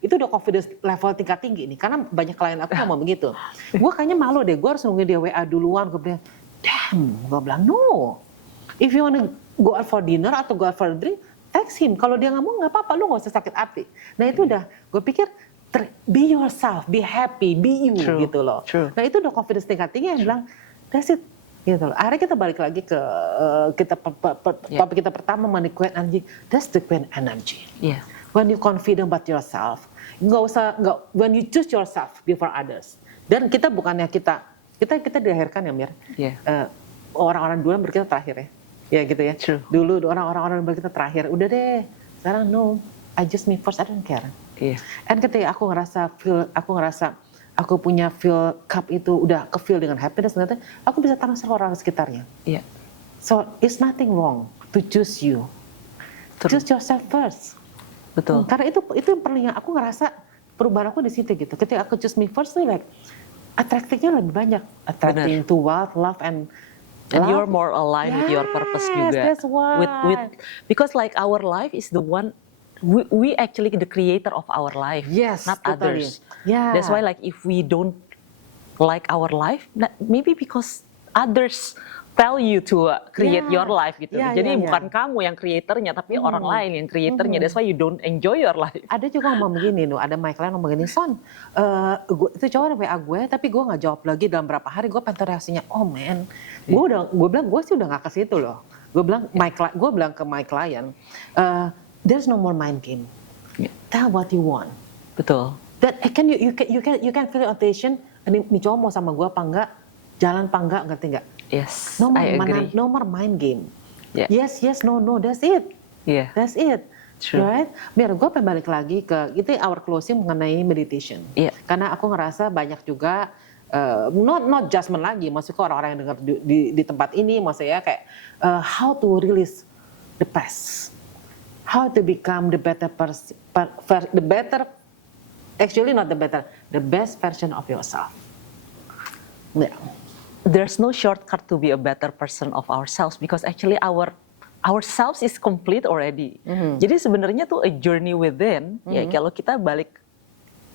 Itu udah confidence level tingkat tinggi nih. Karena banyak klien aku ngomong begitu. Gue kayaknya malu deh. Gue harus nungguin dia WA duluan. Gue bilang, damn. Gue bilang no. If you wanna go out for dinner atau go out for a drink, text him. Kalau dia nggak mau nggak apa-apa. Lu nggak usah sakit hati. Nah itu udah. Gue pikir be yourself, be happy, be you True, gitu loh. true. Nah itu udah confidence tingkat tinggi yang bilang that's it gitu loh. Akhirnya kita balik lagi ke kita Yeah. topik kita pertama mengenai queen energy. That's the queen energy. Iya. When you confident about yourself, when you choose yourself before others. Dan kita bukannya kita dilahirkan ya Mir. Iya. Orang-orang dulu yang berkita terakhir ya. Ya gitu ya. True. Dulu orang-orang yang berkita terakhir. Udah deh. Sekarang no. I just me first. I don't care. Iya. And ketika aku ngerasa aku punya feel cup itu udah ke feel dengan happiness, ternyata aku bisa transfer ke orang sekitarnya. Iya. So it's nothing wrong to choose you. True. Choose yourself first. Betul. Karena itu yang paling aku ngerasa perubahan aku di situ gitu. Ketika aku choose me first tuh like attracting-nya lebih banyak. Attracting to wealth, love and you're more aligned with your purpose juga. That's why. Because like our life is the one we actually the creator of our life, Yes, not totally. others. Yeah. That's why like if we don't like our life, maybe because others tell you to create Yeah. your life gitu. Yeah, Jadi yeah, bukan kamu yang creatornya, tapi orang lain yang creatornya. That's why you don't enjoy your life. Ada juga ngomong begini, ada Mike lain ngomong begini, Son, itu cowok WA gue, tapi gue nggak jawab lagi dalam berapa hari, gue pengen reaksinya, oh man, gue bilang gue sih udah nggak ke situ loh. Gue bilang ke my client, there's no more mind game. Yeah. Tell what you want. Betul. That you can feel your attention. Ini cowok mau sama gue apa enggak, jalan apa enggak, ngerti nggak? Yes, No I agree. more mind game. Yeah. Yes, no, that's it. Yeah. That's it. True. Right? Biar gue pengen balik lagi ke itu our closing mengenai meditation. Iya. Karena aku ngerasa banyak juga not judgment lagi, maksudnya orang-orang yang dengar di tempat ini, maksudnya kayak how to release the past, how to become the better person, the best version of yourself. Yeah. There's no shortcut to be a better person of ourselves because actually ourselves is complete already. Jadi sebenarnya tuh a journey within. Ya kalau kita balik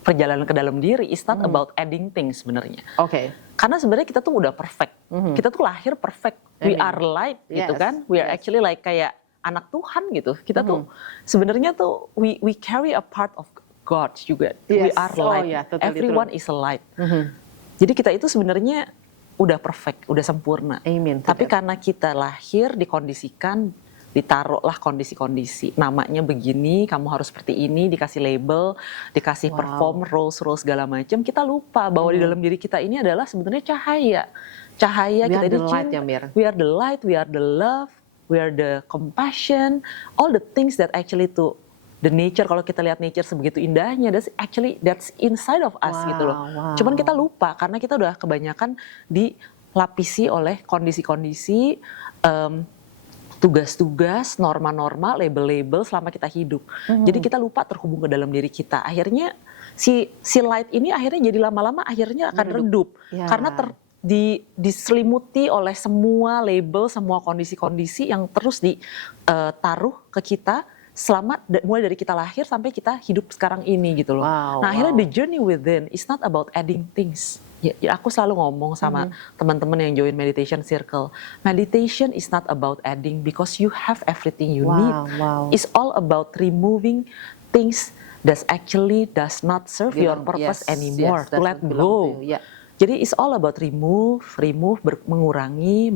perjalanan ke dalam diri, it's not about adding things sebenarnya. Oke. Karena sebenarnya kita tuh udah perfect. Kita tuh lahir perfect. We are light gitu Yes, kan. We are yes. actually like kayak anak Tuhan gitu. Kita tuh sebenarnya tuh we carry a part of God juga. We Yes. are Oh, light. yeah, totally Everyone true. is a light. Jadi kita itu sebenarnya udah perfect, udah sempurna. Amen to Tapi that. karena kita lahir dikondisikan, ditaruhlah kondisi-kondisi. Namanya begini, kamu harus seperti ini, dikasih label, dikasih perform, rules segala macam. Kita lupa bahwa di dalam diri kita ini adalah sebenarnya cahaya. Cahaya We kita are the ini light cinta. ya, Mir. We are the light, we are the love, we are the compassion, all the things that actually to the nature, kalau kita lihat nature sebegitu indahnya, that's inside of us gitu loh. Wow. Cuman kita lupa karena kita udah kebanyakan dilapisi oleh kondisi-kondisi, tugas-tugas, norma-norma, label-label selama kita hidup. Jadi kita lupa terhubung ke dalam diri kita. Akhirnya si light ini akhirnya jadi lama-lama akhirnya akan redup. Ya. Karena diselimuti oleh semua label, semua kondisi-kondisi yang terus ditaruh ke kita selama mulai dari kita lahir sampai kita hidup sekarang ini gitu loh. Wow, Nah akhirnya wow. the journey within is not about adding things. Ya, aku selalu ngomong sama teman-teman yang join meditation circle. Meditation is not about adding because you have everything you need. Wow. It's all about removing things that actually does not serve your purpose anymore. To that's let what belong go. to you, yeah. Jadi it's all about remove, mengurangi,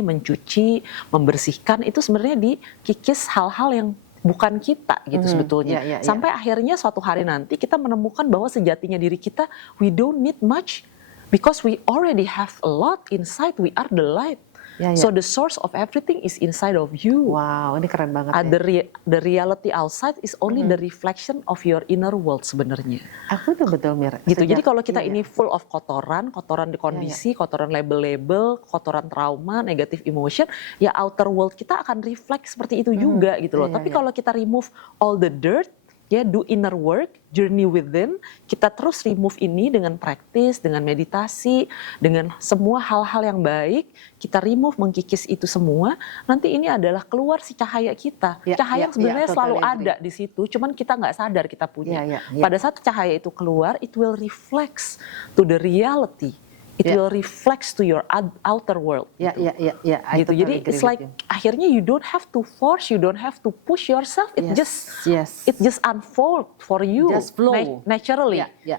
mencuci, membersihkan. Itu sebenarnya dikikis hal-hal yang bukan kita gitu sebetulnya. Yeah. Sampai akhirnya suatu hari nanti kita menemukan bahwa sejatinya diri kita, we don't need much because we already have a lot inside, we are the light. Yeah. So the source of everything is inside of you. Wow, ini keren banget ya. The reality outside is only the reflection of your inner world sebenarnya. Aku tuh betul Mir. Gitu. Jadi Sejak- kalau kita iya. ini full of kotoran di kondisi, kotoran label-label, kotoran trauma, negative emotion, ya outer world kita akan reflect seperti itu juga gitu loh. Iya, Tapi iya. kalau kita remove all the dirt, ya do inner work, journey within, kita terus remove ini dengan praktis, dengan meditasi, dengan semua hal-hal yang baik, kita remove, mengkikis itu semua, nanti ini adalah keluar si cahaya kita. Ya, Cahaya ya, yang sebenarnya ya, selalu totally ada di situ, cuman kita nggak sadar kita punya. Ya. Pada saat cahaya itu keluar, it will reflect to the reality. it Yeah. will reflect to your outer world. Ya, ya, ya, ya. I Gitu. totally Jadi agree it's with like you. akhirnya you don't have to force, you don't have to push yourself. It Yes. it just unfold for you, Just flow. naturally. Ya, ya.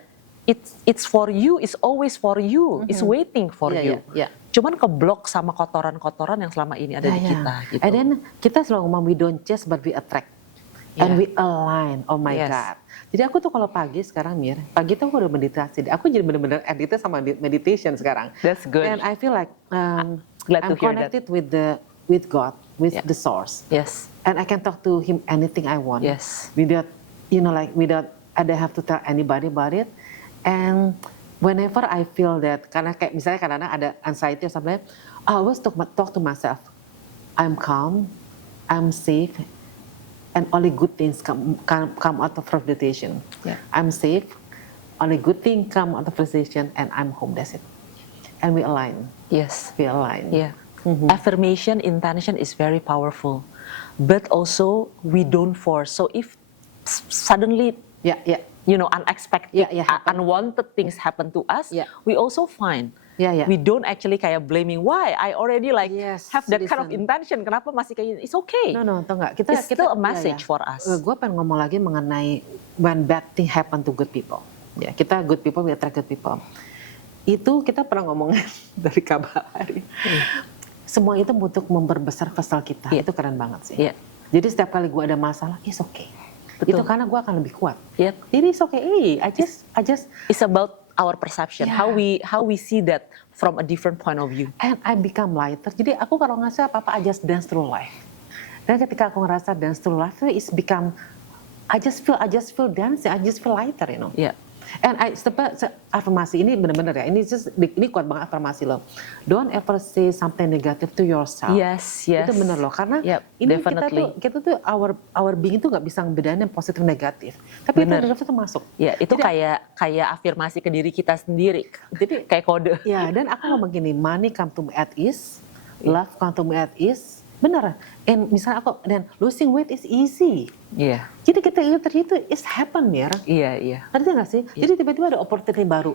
It's for you, it's always for you, it's waiting for Ya, you. ya, ya. Cuman keblok sama kotoran-kotoran yang selama ini ada Ya, di ya. kita. Gitu. And then kita selalu ngomong we don't chase but we attract. And Yeah. we align. Oh my Yes. God. Jadi aku tuh kalau pagi sekarang Mir, pagi tuh aku udah meditasi. Aku jadi bener-bener addicted sama meditation sekarang. That's good. And I feel like Glad I'm to hear that. connected with God, with Yeah. the source. Yes, And I can talk to him anything I want. yes, Without, without I don't have to tell anybody about it. And whenever I feel that, karena kayak misalnya kadang-kadang ada anxiety or something, I always talk to myself. I'm calm, I'm safe, and only good things come out of meditation. Yeah. I'm safe, only good thing come out of meditation, and I'm home. That's it. And we align. yes. We align. Yeah. Affirmation, intention is very powerful, but also we don't force. So if suddenly, Yeah, yeah. unexpected, Yeah, yeah, happen. unwanted things happen to us, Yeah. we also find. Yeah, yeah. We don't actually kayak blaming why I already Yes, have that kind of listen. intention. Kenapa masih kayak it's okay. No, tau nggak? It's still a message for us. Gue pengen ngomong lagi mengenai when bad thing happen to good people. Ya, kita good people, we attract good people. Itu kita pernah ngomongin dari Kabahari. Semua itu untuk memperbesar vessel kita. Iya. Itu keren banget sih. Iya. Jadi setiap kali gue ada masalah, it's okay. Betul. Itu karena gue akan lebih kuat. Yep. Jadi it's okay. I just It's about our perception, Yeah. how we see that from a different point of view. and I become lighter. Jadi aku kalau ngerasa apa-apa, I just dance through life. Dan ketika aku ngerasa dance through life, it's become, I just feel dancing, I just feel lighter, Yeah. And afirmasi ini benar-benar ya, ini kuat banget afirmasi lo. Don't ever say something negative to yourself. Yes, yes. Itu benar loh, karena Yep, ini definitely. kita tuh our being itu nggak bisa ngebedain yang positif negatif. Tapi itu Bener. negatif itu masuk. Ya, itu Jadi, kayak afirmasi ke diri kita sendiri. Jadi- kayak kode. Ya, dan aku ngomong gini, money come to me at ease, love come to me at ease. Bener. And misalnya losing weight is easy. Iya. Jadi kita itu is happen ya. Iya, iya. Ngerti nggak sih? Jadi tiba-tiba ada opportunity baru.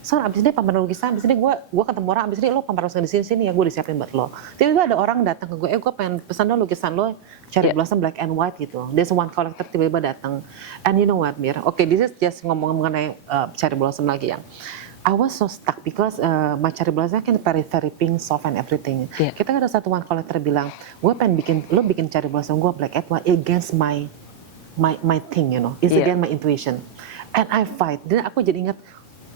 So abis ini pameran lukisan, abis ini gue ketemu orang, abis ini lo pameran lukisan di sini ya, gue disiapin buat lo. Tiba-tiba ada orang datang ke gue, gue pengen pesan lo lukisan lo cherry Yeah. blossom black and white gitu. There's one collector tiba-tiba datang. And you know what Mir? Okay, this is just ngomong mengenai cherry blossom lagi ya. I was so stuck because my cherry blossom kan very very pink, soft and everything. Yeah. Kita ada satu one collector bilang, gue pengen lo bikin cherry blossom gue black and white against my thing, it's Yeah. against my intuition. And I fight. Dan aku jadi ingat,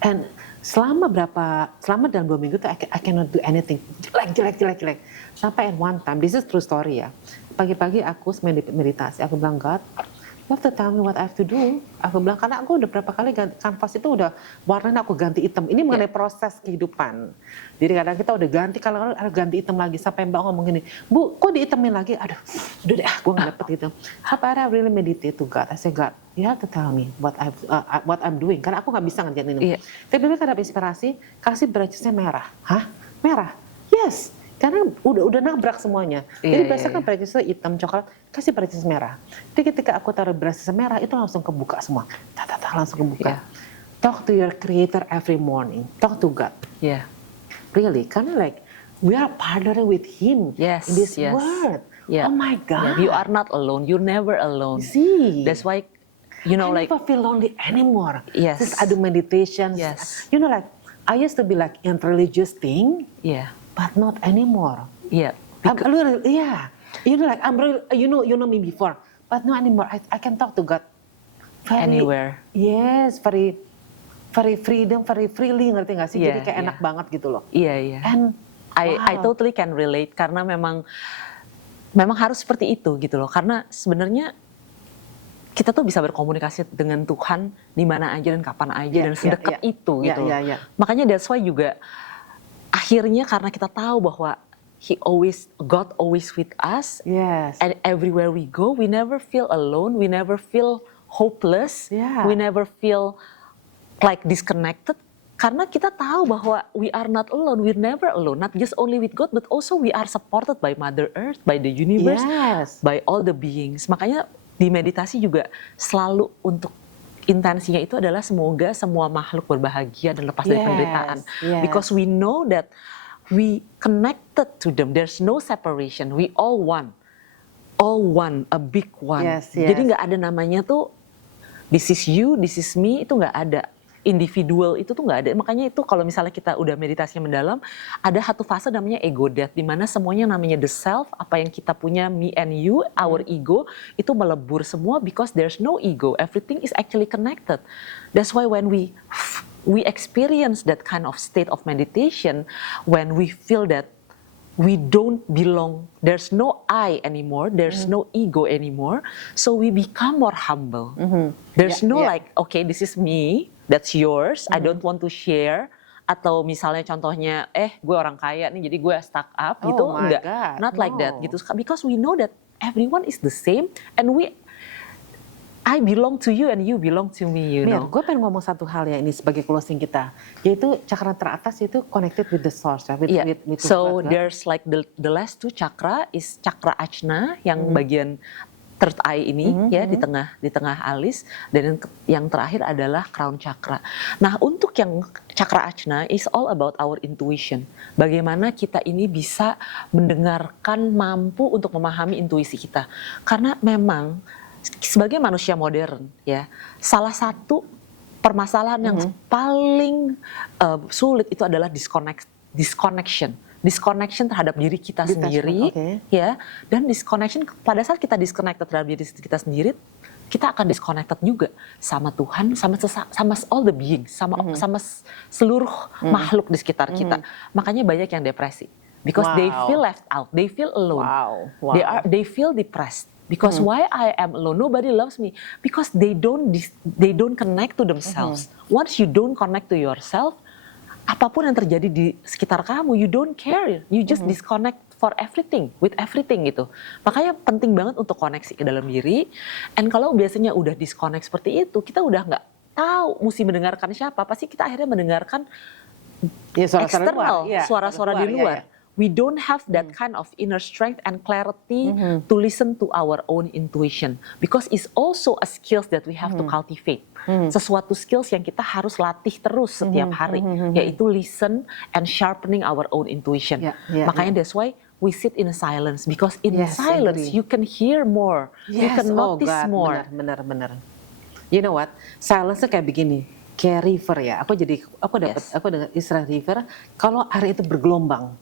and selama dalam 2 minggu tuh I cannot do anything. Jelek. Sampai at one time, this is true story ya. Pagi-pagi aku meditasi, aku bilang, God, you have to tell me what I have to do. Aku bilang, karena aku udah berapa kali ganti, kanvas itu udah warnanya aku ganti hitam. Ini mengenai proses kehidupan. Jadi kadang kita udah ganti, kalau ganti hitam lagi. Sampai Mbak ngomong gini, Bu, kok dihitamin lagi? Aduh, udah deh, gue gak dapet gitu. Sampai akhirnya I really meditate to God. I say, God, you have to tell me what I'm doing. Karena aku gak bisa ngerjain ini. Iya. Tiba-tiba kan ada inspirasi, kasih branchesnya merah. Hah? Merah? Yes. Karena udah nabrak semuanya. Iya, Jadi iya, biasanya kan iya. branches hitam coklat, kasih branches merah. Jadi ketika aku taruh branches merah, itu langsung kebuka semua. Langsung kebuka. Iya. Talk to your creator every morning. Talk to God. Iya. Really, karena like we are partnering with Him Yes, in this yes. world. Yeah. Oh my God. Yeah, you are not alone. You're never alone. See. That's why, I never feel lonely anymore. Yes. Since I do meditations. Yes. Like I used to be like in religious thing, yeah, but not anymore. yeah. I'm really, yeah. Like I'm really, you know me before, but not anymore. I can talk to God. Anywhere. Yes, very freedom, very freely, ngerti nggak sih? Yeah, Jadi kayak enak yeah. banget gitu loh. Iya, iya. And I wow. totally can relate karena memang harus seperti itu gitu loh. Karena sebenarnya kita tuh bisa berkomunikasi dengan Tuhan di mana aja dan kapan aja Yeah, dan sedekat yeah, itu yeah. gitu Yeah, loh. yeah, yeah. Makanya that's why juga akhirnya karena kita tahu bahwa God always with us, Yes. and everywhere we go, we never feel alone, we never feel hopeless, Yeah. we never feel like disconnected. Karena kita tahu bahwa we are not alone, we're never alone, not just only with God, but also we are supported by Mother Earth, by the universe, Yes. by all the beings. Makanya di meditasi juga selalu untuk intensinya itu adalah semoga semua makhluk berbahagia dan lepas dari Yes, penderitaan. yes. Because we know that we connected to them. There's no separation. We all one, a big one. Yes, yes. Jadi nggak ada namanya tuh this is you, this is me, itu nggak ada. Individual itu tuh nggak ada. Makanya itu kalau misalnya kita udah meditasinya mendalam, ada satu fase namanya ego death, di mana semuanya namanya the self, apa yang kita punya, me and you, our ego, itu melebur semua because there's no ego. Everything is actually connected. That's why when we experience that kind of state of meditation, when we feel that we don't belong, there's no I anymore, there's no ego anymore, so we become more humble. There's Yeah, no yeah. like, okay, this is me, that's yours, I don't want to share. Atau misalnya contohnya, gue orang kaya nih, jadi gue stuck up gitu, Oh my enggak, God, not like that no. gitu. Because we know that everyone is the same, and I belong to you and you belong to me, you Mir, know. gue pengen ngomong satu hal ya ini sebagai closing kita, yaitu cakra teratas itu connected with the source ya, with, Yeah. with So God, kan? there's like the last two chakra is chakra ajna yang bagian third eye ini ya di tengah alis, dan yang terakhir adalah crown chakra. Nah, untuk yang chakra ajna is all about our intuition. Bagaimana kita ini bisa mendengarkan, mampu untuk memahami intuisi kita. Karena memang sebagai manusia modern ya, salah satu permasalahan yang paling sulit itu adalah disconnection terhadap diri kita sendiri, okay. ya, dan disconnection pada saat kita disconnected terhadap diri kita sendiri, kita akan disconnected juga sama Tuhan, sama all the beings, sama seluruh makhluk di sekitar kita. Makanya banyak yang depresi, because they Wow. feel left out, they feel alone, Wow. they feel depressed. Because why I am alone, nobody loves me. Because they don't connect to themselves. Once you don't connect to yourself, apapun yang terjadi di sekitar kamu, you don't care. You just disconnect for everything, with everything gitu. Makanya penting banget untuk koneksi ke dalam diri. And kalau biasanya udah disconnect seperti itu, kita udah nggak tahu mesti mendengarkan siapa. Pasti kita akhirnya mendengarkan Ya, suara-suara eksternal, luar, iya, suara-suara di iya, luar. iya. We don't have that kind of inner strength and clarity to listen to our own intuition, because it's also a skills that we have to cultivate. Sesuatu skills yang kita harus latih terus setiap hari, yaitu listen and sharpening our own intuition. Yeah, yeah, Makanya that's why we sit in silence, because in Yes, silence agree. you can hear more, you can notice God, more. benar. You know what? Silence tuh kayak begini, kayak river ya. Aku dengar istilah river. Kalau air itu bergelombang,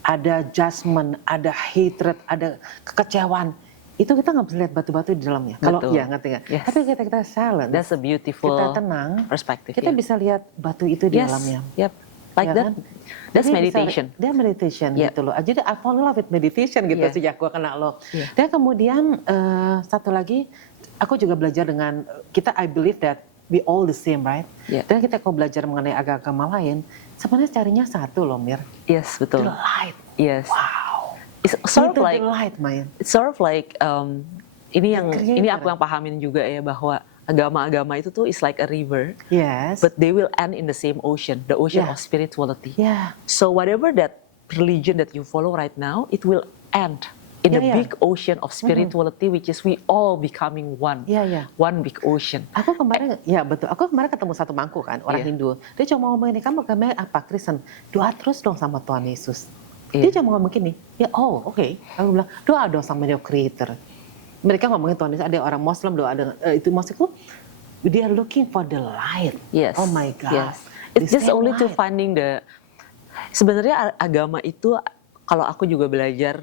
ada judgment, ada hatred, ada kekecewaan, itu kita nggak bisa lihat batu-batu di dalamnya. Kalau Betul. ya ngerti nggak? Yes. Tapi kita silence, That's a beautiful kita tenang, perspective. kita yeah. bisa lihat batu itu di Yes, dalamnya. yep, like Ya that. kan? That's Jadi meditation. Dia meditation Yeah. gitu loh. Jadi I fall in love with meditation gitu Yeah. sejak gue kenal lo. Yeah. Dan kemudian satu lagi, aku juga belajar dengan kita. I believe that we all the same, right? Yeah. Dan kita kalau belajar mengenai agama lain, sebenarnya carinya satu loh, Mir. Yes, betul. The light. Yes. Wow. It's sort of Itu like the light, man. it's sort of like ini creator. aku yang pahamin juga ya, bahwa agama-agama itu tuh is like a river, Yes. but they will end in the same ocean, the ocean Yeah. of spirituality. Yeah. So whatever that religion that you follow right now, it will end in the Yeah, yeah. big ocean of spirituality, which is we all becoming one, Yeah, yeah. one big ocean. Aku kemarin, ya betul. Aku kemarin ketemu satu mangku kan, orang Iya. Hindu. Dia cuma ngomong ini, kamu agamanya apa? Kristen. Doa terus dong sama Tuhan Yesus. Iya. Dia cuma ngomong gini, ya oke. Aku bilang, doa dong sama your creator. Mereka ngomongin Tuhan Yesus, ada orang Muslim doa dengan, itu maksudku, they are looking for the light. Yes. Oh my God. Yes. It's The just same only to light. finding sebenarnya agama itu, kalau aku juga belajar,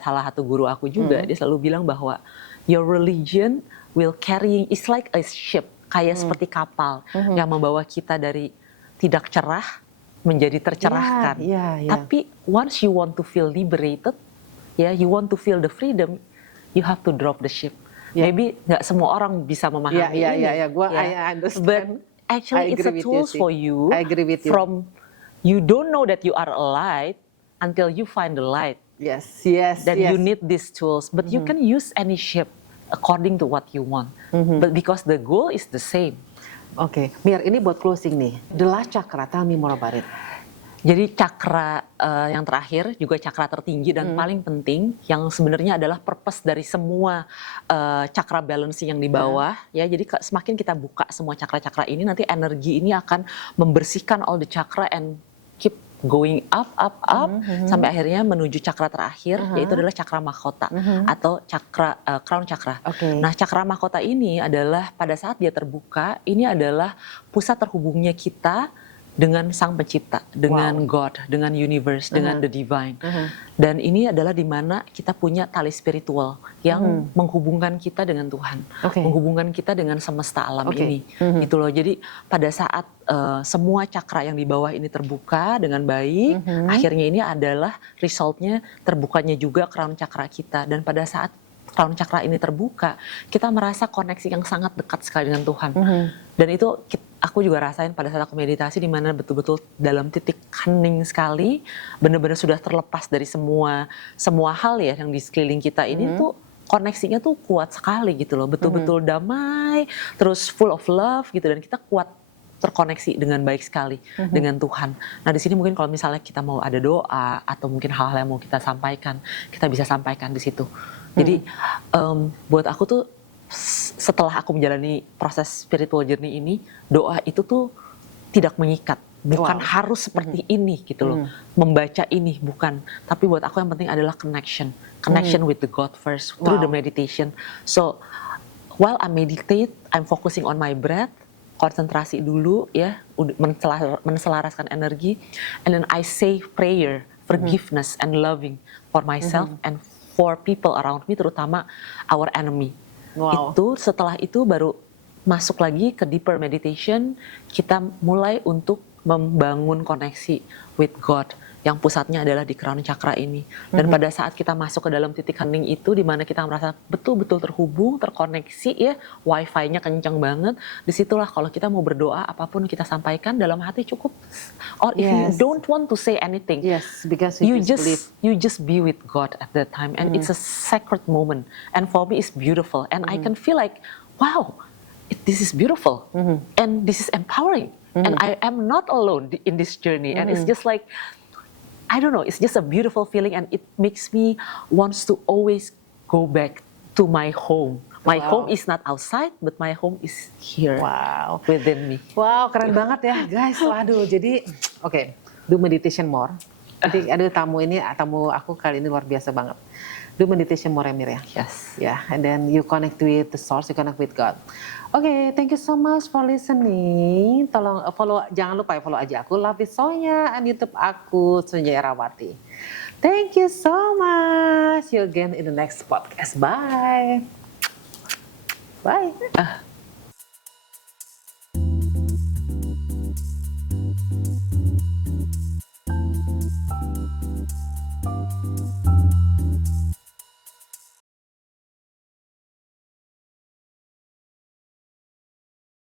salah satu guru aku juga, dia selalu bilang bahwa your religion will carrying, it's like a ship, kayak seperti kapal yang membawa kita dari tidak cerah menjadi tercerahkan. Yeah. Tapi once you want to feel liberated, you want to feel the freedom, you have to drop the ship. Yeah. Maybe nggak semua orang bisa memahami ini. Iya. I understand. But actually I it's a agree with you, tools Sih. for you. I agree with you. From you don't know that you are a light until you find the light. Yes. Then you need these tools, but you can use any shape according to what you want. But because the goal is the same. Oke, Mir, ini buat closing nih. The last chakra, tell me more about it. Jadi cakra yang terakhir juga cakra tertinggi dan paling penting yang sebenarnya adalah purpose dari semua cakra balancing yang di bawah ya. Jadi semakin kita buka semua cakra-cakra ini, nanti energi ini akan membersihkan all the chakra and keep going up sampai akhirnya menuju cakra terakhir yaitu adalah cakra mahkota atau cakra crown chakra. Oke. Nah, cakra mahkota ini adalah pada saat dia terbuka, ini adalah pusat terhubungnya kita dengan Sang Pencipta, dengan God, dengan universe, dengan the divine. Dan ini adalah di mana kita punya tali spiritual yang menghubungkan kita dengan Tuhan, menghubungkan kita dengan semesta alam ini. Gitu loh. Jadi pada saat semua cakra yang di bawah ini terbuka dengan baik, akhirnya ini adalah resultnya terbukanya juga crown chakra kita. Dan pada saat crown chakra ini terbuka, kita merasa koneksi yang sangat dekat sekali dengan Tuhan. Dan itu aku juga rasain pada saat aku meditasi, di mana betul-betul dalam titik hening sekali, benar-benar sudah terlepas dari semua hal ya yang di sekeliling kita ini tuh koneksinya tuh kuat sekali gitu loh, betul-betul damai, terus full of love gitu, dan kita kuat terkoneksi dengan baik sekali dengan Tuhan. Nah di sini mungkin kalau misalnya kita mau ada doa atau mungkin hal-hal yang mau kita sampaikan, kita bisa sampaikan di situ. Jadi buat aku tuh setelah aku menjalani proses spiritual journey ini, doa itu tuh tidak mengikat, bukan harus seperti ini gitu loh, membaca ini bukan, tapi buat aku yang penting adalah connection with the God first through the meditation. So while I meditate, I'm focusing on my breath, konsentrasi dulu ya, menselaraskan energi, and then I say prayer, forgiveness and loving for myself and for people around me, terutama our enemy. Itu setelah itu baru masuk lagi ke deeper meditation, kita mulai untuk membangun koneksi with God yang pusatnya adalah di crown chakra ini. Dan pada saat kita masuk ke dalam titik hening itu, di mana kita merasa betul-betul terhubung, terkoneksi ya, wifi-nya kencang banget, disitulah kalau kita mau berdoa, apapun kita sampaikan dalam hati cukup. Or if you don't want to say anything, because you just be with God at that time, and it's a sacred moment. And for me, it's beautiful, and I can feel like, wow, this is beautiful, and this is empowering, and I am not alone in this journey, and it's just like, I don't know, it's just a beautiful feeling, and it makes me wants to always go back to my home. My home is not outside, but my home is here within me. Wow, keren banget ya guys. Waduh, jadi oke, do meditation more. Jadi ada tamu aku kali ini luar biasa banget. Do meditation more, Emir ya. Yes. Yeah, and then you connect with the source, you connect with God. Oke, thank you so much for listening. Tolong jangan lupa ya follow aja aku, Love is Sonya, and YouTube aku, Sunjaya Erawati. Thank you so much. See you again in the next podcast. Bye. Bye.